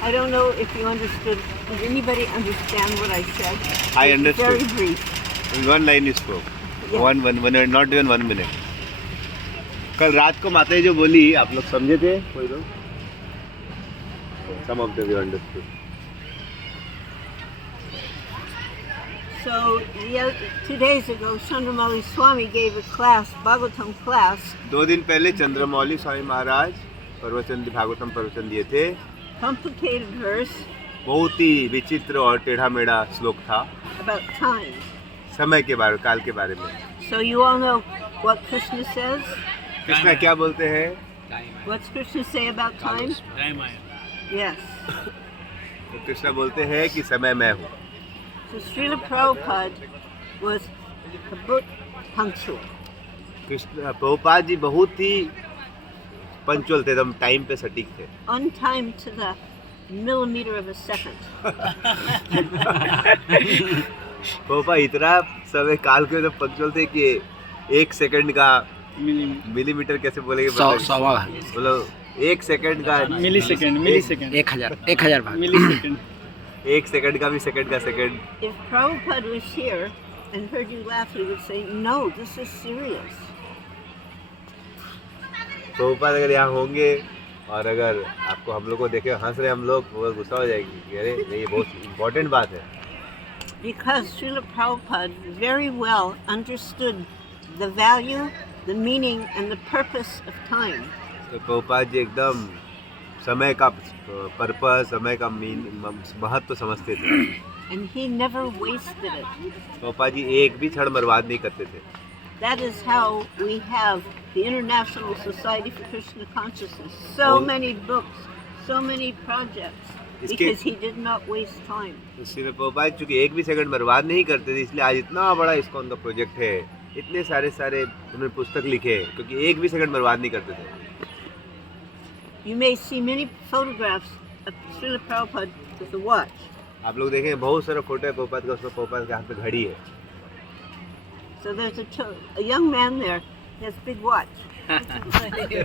I don't know if you understood. Did anybody understand what I said? I It's understood. very brief. In one line you spoke. Yeah. One, not even 1 minute. कल रात को माता जी जो बोली आप लोग समझे थे कोई लोग? Some of them you understood. So 2 days ago, Chandramauli Swami gave a class, Bhagavatam class. 2 दिन पहले चंद्रमौली स्वामी महाराज प्रवचन भागवतम प्रवचन दिए थे. Complicated verse बहुत ही विचित्र और टेढ़ा मेढ़ा श्लोक था about time. समय के बारे काल के बारे में. So you all know what Krishna says? Krishna क्या बोलते हैं? What's Krishna say about time? Yes. तो कृष्णा बोलते हैं कि समय मैं हूँ. So Srila Prabhupada was a bit punctual. Krishna Prabhupada ji बहुत ही पंचुअल थे, एकदम टाइम पे सटीक थे. On time to the millimeter of a second. Prabhupada इतना समय काल के एकदम पंचुअल थे कि 1 सेकंड का मिलीमीटर कैसे बोलेंगे? बोलो 1 सेकंड का मिलीसेकंड 1000 भाग मिलीसेकंड. 1 सेकंड का भी सेकंड का second. If Prabhupada was here and heard you laugh, he would say, "No, this is serious." Prabhupada अगर यहाँ होंगे और अगर आपको हम लोग को देखे हंस रहे हम लोग, वो गुस्सा हो जाएगी कि अरे नहीं, ये बहुत इम्पोर्टेंट बात है. Because Srila Prabhupada very well understood the value, the meaning, and the purpose of time. तो प्रभुपाद जी एकदम समय का पर्पस, समय का महत्व समझते थे. And he never wasted it. Prabhupada ji एक भी क्षण बर्बाद नहीं करते थे. That is how we have the International Society for Krishna Consciousness. So many books, so many projects, because he did not waste time. Srila Prabhupada चूंकि एक भी सेकंड बर्बाद नहीं करते थे, इसलिए आज इतना बड़ा ISKCON का प्रोजेक्ट है, इतने सारे उन्होंने पुस्तक लिखे, क्योंकि एक भी सेकंड बर्बाद नहीं करते थे. You may see many photographs of Srila Prabhupada with a watch. आप लोग देखें बहुत सारा फोटो है प्रभुपाद का, उसमें प्रभुपाद के हाथ में घड़ी है. So there's a young man there. He has a big watch. ये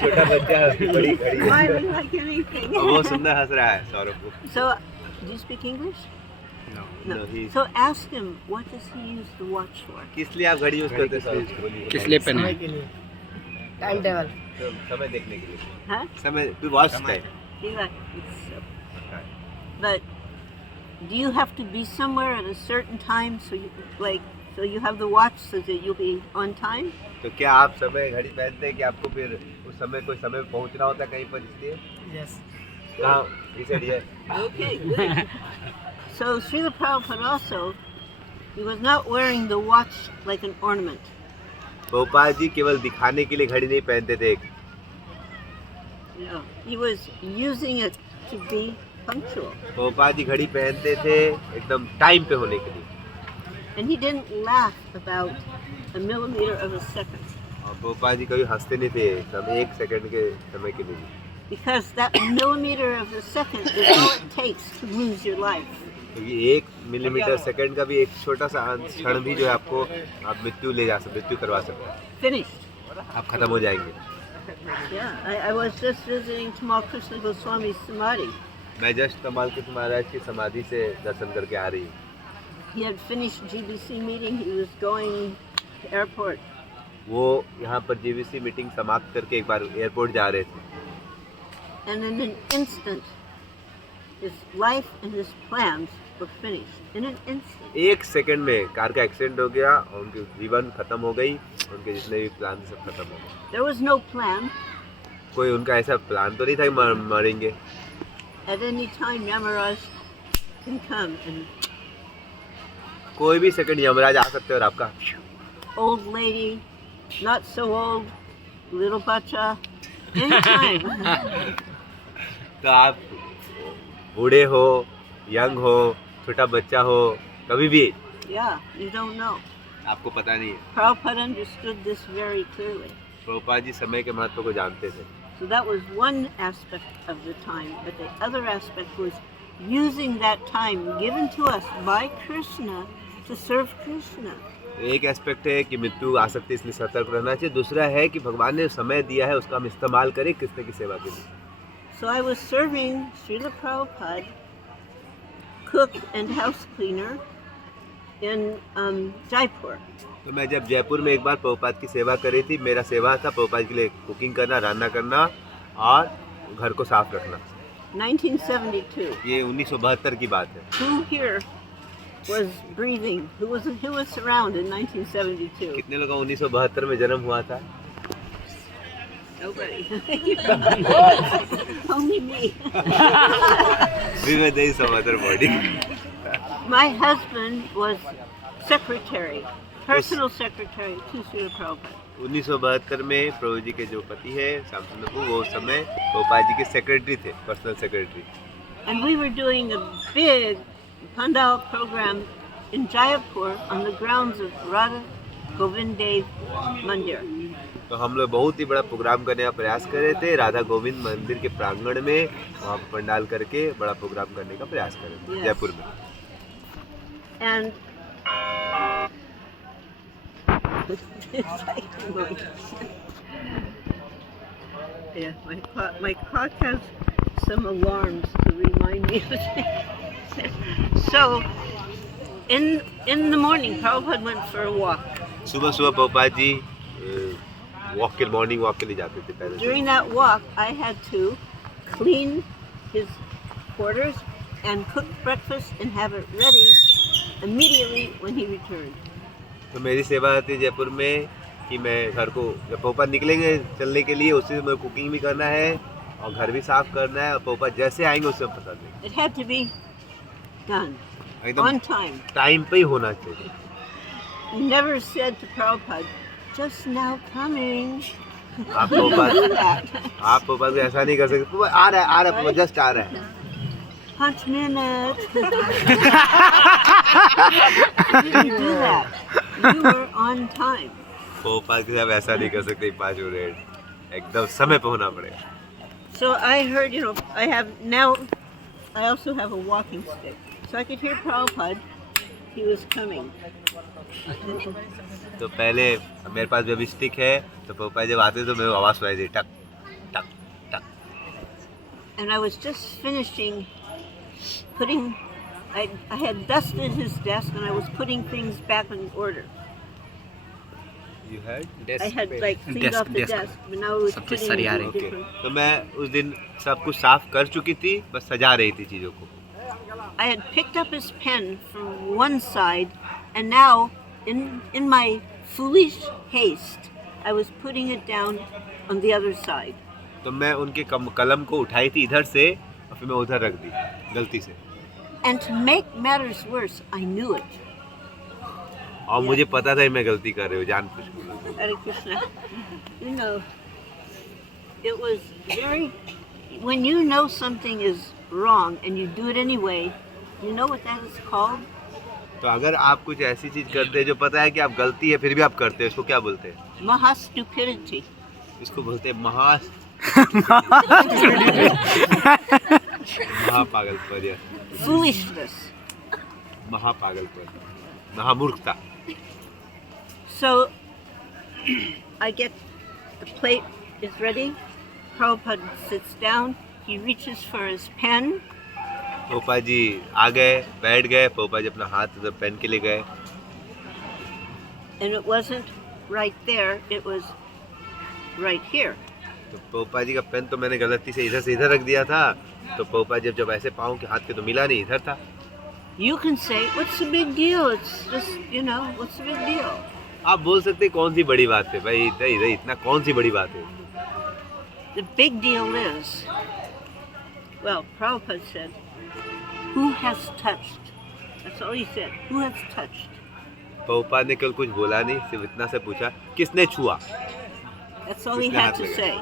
छोटा बच्चा है, बड़ी घड़ी है. Smiling like anything. और वो सुंदर हंस रहा है सौरभ को. So, do you speak English? No, No. he's- So ask him, what does he use the watch for? किस लिए आप घड़ी यूज करते हैं सौरभ? बोलिए. किस लिए पहने? Time table. समय देखने के लिए. Huh? समय to watch time. He like it's But do you have to be somewhere at a certain time so you have the watch so that you'll be on time? तो क्या आप समय घड़ी पहनते हैं कि आपको फिर उस समय कोई समय पे पहुंचना होता है कहीं पर, इसलिए? यस. कहाँ? इस area. Okay, good. So Srila Prabhupada also, he was not wearing the watch like an ornament. Prabhupada ji केवल दिखाने के लिए घड़ी नहीं पहनते थे. No, he was using it to be punctual. Prabhupada ji घड़ी पहनते थे एकदम टाइम पे होने के लिए. And he didn't laugh about a millimeter of a second. और प्रभुपाद जी कभी हंसते नहीं थे सब 1 सेकंड के समय के लिए. Because that millimeter of a second is all it takes to lose your life. क्योंकि 1 मिलीमीटर सेकंड का भी एक छोटा सा क्षण भी जो है आपको आप मृत्यु करवा सकते हैं. Finished. आप खत्म हो जाएंगे. Yeah, I was just visiting Tamal Krishna Goswami's samadhi. मैं जस्ट कमाल कृष्ण महाराज की समाधि से दर्शन करके आ रही हूँ. He had finished GBC meeting. He was going to airport. वो यहाँ पर GBC मीटिंग समाप्त करके एक बार एयरपोर्ट जा रहे थे. And in an instant, his life and his plans were finished. In an instant. 1 second में कार का एक्सीडेंट हो गया और उनकी जीवन खत्म हो गई. उनके जितने भी प्लान सब खत्म हो गए. There was no plan. कोई उनका ऐसा प्लान तो नहीं था कि मरेंगे. At any time, Yamaraj can come and कोई भी सेकंड यमराज आ सकते हैं और आपका old lady, not so old, little bacha, anytime. तो आप बूढ़े हो, यंग हो, छोटा बच्चा हो, कभी भी Yeah, you don't know. आपको पता नहीं है. Prabhupada understood this very clearly. Prabhupada ji समय के महत्व को जानते थे. So that was one aspect of the time, but the other aspect was using that time given to us by Krishna to serve Krishna. एक एस्पेक्ट है कि मृत्यु आ सकती है, इसलिए सतर्क रहना चाहिए. दूसरा है कि भगवान ने समय दिया है उसका हम इस्तेमाल करें कृष्ण की सेवा के लिए. So I was serving Srila Prabhupada, cook and house cleaner in Jaipur. तो मैं जब जयपुर में एक बार प्रभुपाद की सेवा करी थी, मेरा सेवा था प्रभुपाद के लिए कुकिंग करना, रान्ना करना और घर को साफ रखना। 1972. ये 1972 की बात है। Who here was breathing? Who was around in 1972? कितने लोगों का 1972 में जन्म हुआ था? Nobody. Only me. We were there in some other body. My husband was secretary, personal secretary to Srila Prabhupada. 1972 में प्रभु जी के जो पति है श्यामचंद्र प्रभु, वो उस समय प्रभुपाद जी के सेक्रेटरी थे, personal secretary. And we were doing a big pandal program in Jaipur on the grounds of Radha Govind Dev Mandir. तो हम लोग बहुत ही बड़ा प्रोग्राम करने का प्रयास कर रहे थे, राधा गोविंद मंदिर के प्रांगण में वहाँ पंडाल करके बड़ा प्रोग्राम करने का प्रयास कर रहे थे। Yes. जयपुर में। And yeah, my clock has some alarms to remind me of things. So in the morning, Prabhupada went for a walk. सुबह सुबह प्रभुपाद जी मॉर्निंग वॉक के लिए जाते थे पहले। During that walk, I had to clean his quarters and cook breakfast and have it ready immediately when he returned. तो मेरी सेवा थी जयपुर में कि मैं घर को जब प्रभुपाद निकलेंगे चलने के लिए, उसी समय कुकिंग भी करना है और घर भी साफ करना है, और प्रभुपाद जैसे आएंगे उससे पता नहीं। It had to be done एकदम on time. टाइम पे ही होना चाहिए। You never said to Prabhupada, just now coming. आप You प्रभुपाद do that. आप प्रभुपाद को ऐसा नहीं कर सकते, प्रभुपाद आ रहा है प्रभुपाद जस्ट आ रहा है। 5 minutes. You didn't do that. You were on time. Prabhupada के साथ ऐसा नहीं कर सकते 5 मिनट, एकदम समय पे होना पड़ेगा। So I heard, I also have a walking stick. So I could hear Prabhupada. He was coming. तो पहले मेरे पास बेबी स्टिक है, तो प्रभुपाद जब आते तो मेरे को आवाज़ सुनाई दी, टक टक टक। And I was just finishing putting, I had dusted his desk and I was putting things back in order. You had? I had like cleaned off the desk, but now I was putting it in okay, different. तो मैं उस दिन सब कुछ साफ कर चुकी थी, बस सजा रही थी चीज़ों को। I had picked up his pen from one side, and now, in my foolish haste, I was putting it down on the other side. तो मैं उनके कलम को उठाई थी इधर से और फिर मैं उधर रख दी गलती से। And to make matters worse, I knew it. और मुझे पता था मैं गलती कर रही हूँ जानबूझ के। Hare Krishna. You know, it was very, when you know something is wrong and you do it anyway, you know what that is called? तो अगर आप कुछ ऐसी चीज़ करते हैं जो पता है कि आप गलती है फिर भी आप करते हैं, इसको क्या बोलते हैं? Maha stupidity. इसको बोलते हैं महापागलपन, Foolishness. महापागलपन, महामूर्खता। So, I get, the plate is ready. Prabhupada sits down. He reaches for his pen. Prabhupada ji आ गए, बैठ गए, प्रभुपाद जी अपना हाथ उधर पेन के लिए गए। And it wasn't right there, it was right here. तो प्रभुपाद जी का पेन तो मैंने गलती से इधर रख दिया था, तो प्रभुपाद जी जब ऐसे पाँव के हाथ के तो मिला नहीं, इधर था। You can say, what's the big deal? It's just, what's the big deal? आप बोल सकते कौन सी बड़ी बात है भाई, इधर इतना कौन सी बड़ी बात है? The big deal is, well, Prabhupada said, who has touched? That's all he said. Who has touched? Prabhupada ने कल कुछ बोला नहीं, सिर्फ इतना से पूछा किसने छुआ। That's all he किसने had हाथ to लगाया? say.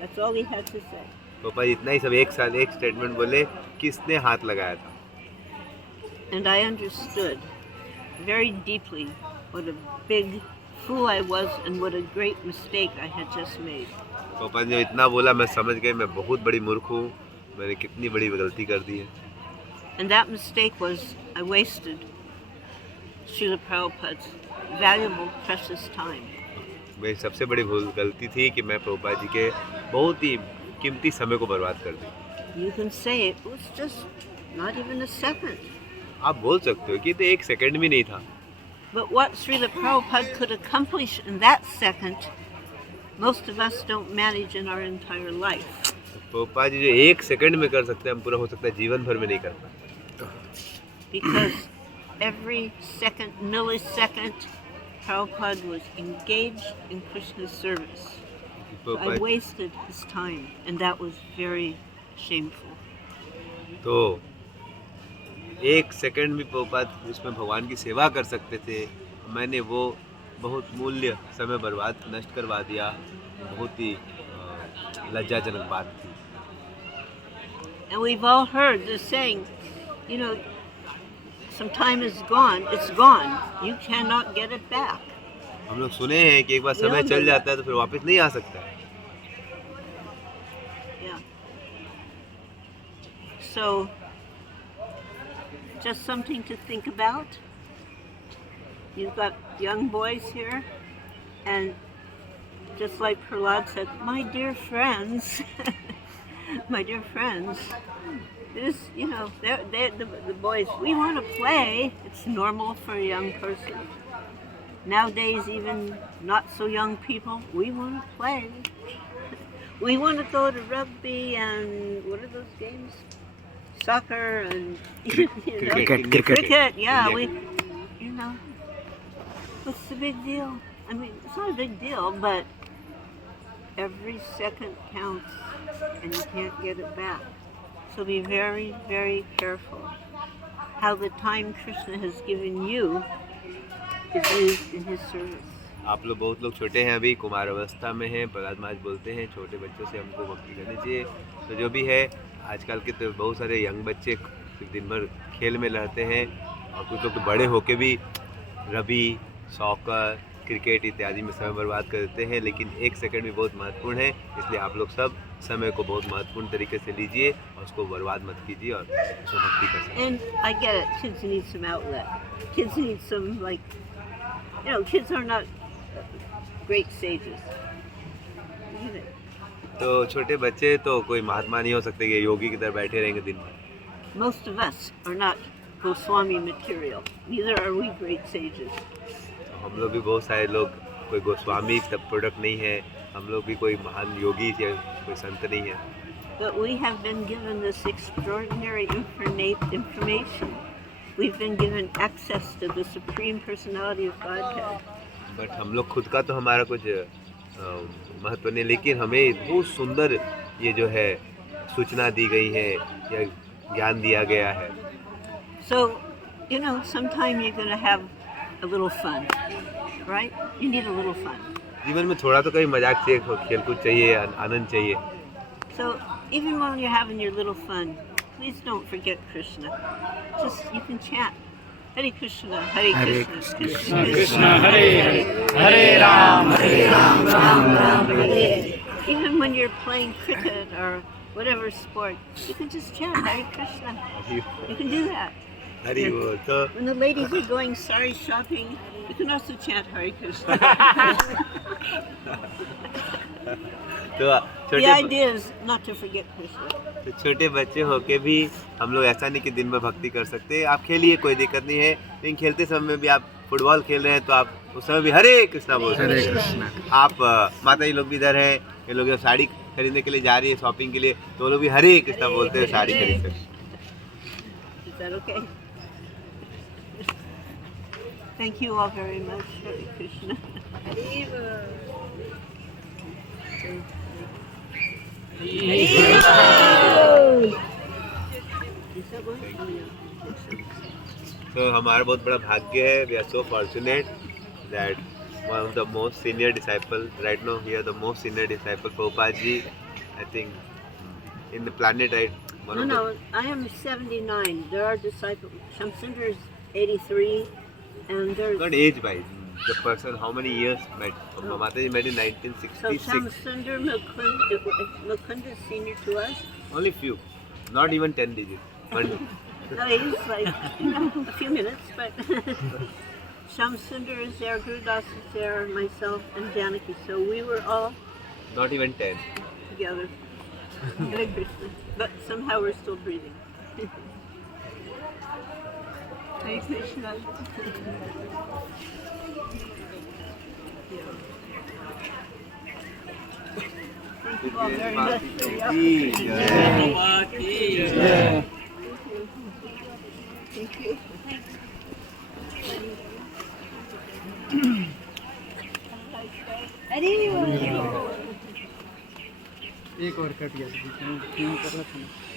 That's all he had to say. Prabhupada ji इतना ही सब एक स्टेटमेंट बोले, किसने हाथ लगाया था। And I understood very deeply what a big fool I was and what a great mistake I had just made. Prabhupada ने इतना बोला, मैं समझ गई मैं बहुत बड़ी मूर्ख हूँ, मैंने कितनी बड़ी गलती कर दी है। And that mistake was I wasted Srila Prabhupada's valuable, precious time. मेरी सबसे बड़ी गलती थी कि मैं प्रभुपाद जी के बहुत ही कीमती समय को बर्बाद कर दी। You can say it was just not even a second. आप बोल सकते हो कि तो एक सेकंड भी नहीं था, But what Srila Prabhupada could accomplish in that second, most of us don't manage in our entire life. Prabhupada ji जो एक सेकंड में कर सकते हैं, हम पूरा हो सकता है जीवन भर में नहीं कर पाते। Because every second, millisecond, Prabhupada was engaged in Krishna's service. So I Prabhupada wasted his time, and that was very shameful. तो एक सेकंड भी प्रभुपाद उसमें भगवान की सेवा कर सकते थे, मैंने वो बहुत मूल्य समय बर्बाद नष्ट करवा दिया। बहुत ही लज्जाजनक बात थी। And we've all heard the saying, you know, some time is gone, it's gone. You cannot get it back. हम लोग सुने हैं कि एक बार समय चल जाता है तो फिर वापस नहीं आ सकता। Yeah. So, just something to think about. You've got young boys here, and just like Prahlad said, my dear friends, my dear friends, this, you know, the boys, we want to play. It's normal for a young person. Nowadays, even not so young people, we want to play. We want to go to rugby and what are those games? Soccer and cricket. Yeah, we, you know, what's the big deal? I mean, it's not a big deal, but every second counts, and you can't get it back. So be very, very careful how the time Krishna has given you is used in His service. आप लोग बहुत लोग छोटे हैं, अभी कुमार अवस्था में हैं। प्रहलाद महाराज बोलते हैं छोटे बच्चों से हमको भक्ति करनी चाहिए। तो जो भी है, आजकल के तो बहुत सारे यंग बच्चे दिन भर खेल में रहते हैं, और कुछ लोग तो बड़े होके भी रबी, सॉकर, क्रिकेट इत्यादि में समय बर्बाद कर देते हैं। लेकिन एक सेकंड भी बहुत महत्वपूर्ण है, इसलिए आप लोग सब समय को बहुत महत्वपूर्ण तरीके से लीजिए और उसको बर्बाद मत कीजिए और उसमें भक्ति कर सकते हैं। And I get it, kids need some outlet. Kids need some, like, you know, kids are not great sages. You get it? तो छोटे बच्चे तो कोई महात्मा नहीं हो सकते कि योगी की तरह बैठे रहेंगे दिन भर। Most of us are not Goswami material. Neither are we great sages. हम लोग भी बहुत सारे लोग कोई गोस्वामी तब प्रोडक्ट नहीं है, हम लोग भी कोई महान योगी या कोई संत नहीं है। But we have been given this extraordinary information. We've been given access to the Supreme Personality of Godhead. But हम लोग खुद का तो हमारा कुछ महत्व नहीं, लेकिन हमें बहुत सुंदर ये जो है सूचना दी गई है या ज्ञान दिया गया है। So, you know, sometime you're going to have a little fun, right? You need a little fun. जीवन में थोड़ा तो कहीं मजाक चाहिए, खेलकूद चाहिए, आनंद चाहिए। So, even when you're having your little fun, please don't forget Krishna. Just, you can chant, Hare Krishna, Hare Krishna, Krishna Krishna, Hare Hare, Hare Ram, Ram Ram, Hare Hare. Even when you're playing cricket or whatever sport, you can just chant Hare Krishna. You can do that. Hari बोल। तो When the ladies are going sari shopping, you can also chant Hare Krishna. तो The idea is not to forget Krishna. तो छोटे बच्चे होके भी हम लोग ऐसा नहीं कि दिन भर भक्ति कर सकते। आप खेलिए, कोई दिक्कत नहीं है, लेकिन खेलते समय भी आप फुटबॉल खेल रहे हैं तो आप उस समय भी हरे कृष्णा बोल सकते हैं। आप माता जी लोग भी इधर हैं, ये लोग साड़ी खरीदने के लिए जा रही है शॉपिंग के लिए, तो वो लोग भी हरे कृष्णा बोलते हैं साड़ी खरीद कर। Is that okay? Thank you all very much, Hare Krishna. तो हमारा बहुत बड़ा भाग्य है, we are so fortunate that one of the most senior disciple right now here, the most senior disciple Prabhupada ji, I think in the planet, right? No, I am 79. There are disciples. Shamsundar is 83, and there's. Not age wise, the person how many years met. Mataji met in So 1966. Shamsundar Mukund is senior to us. Only few, not even 10 digits. One. No, he's like, you know, a few minutes, but Shamsundar is there, Gurudas is there, myself, and Janaki. So we were all Not even 10. together. Hare Krishna. But somehow we're still breathing. Hare Krishna. Thank you all very much for the opportunity. Thank you. एक और cut गया, कर रहा था।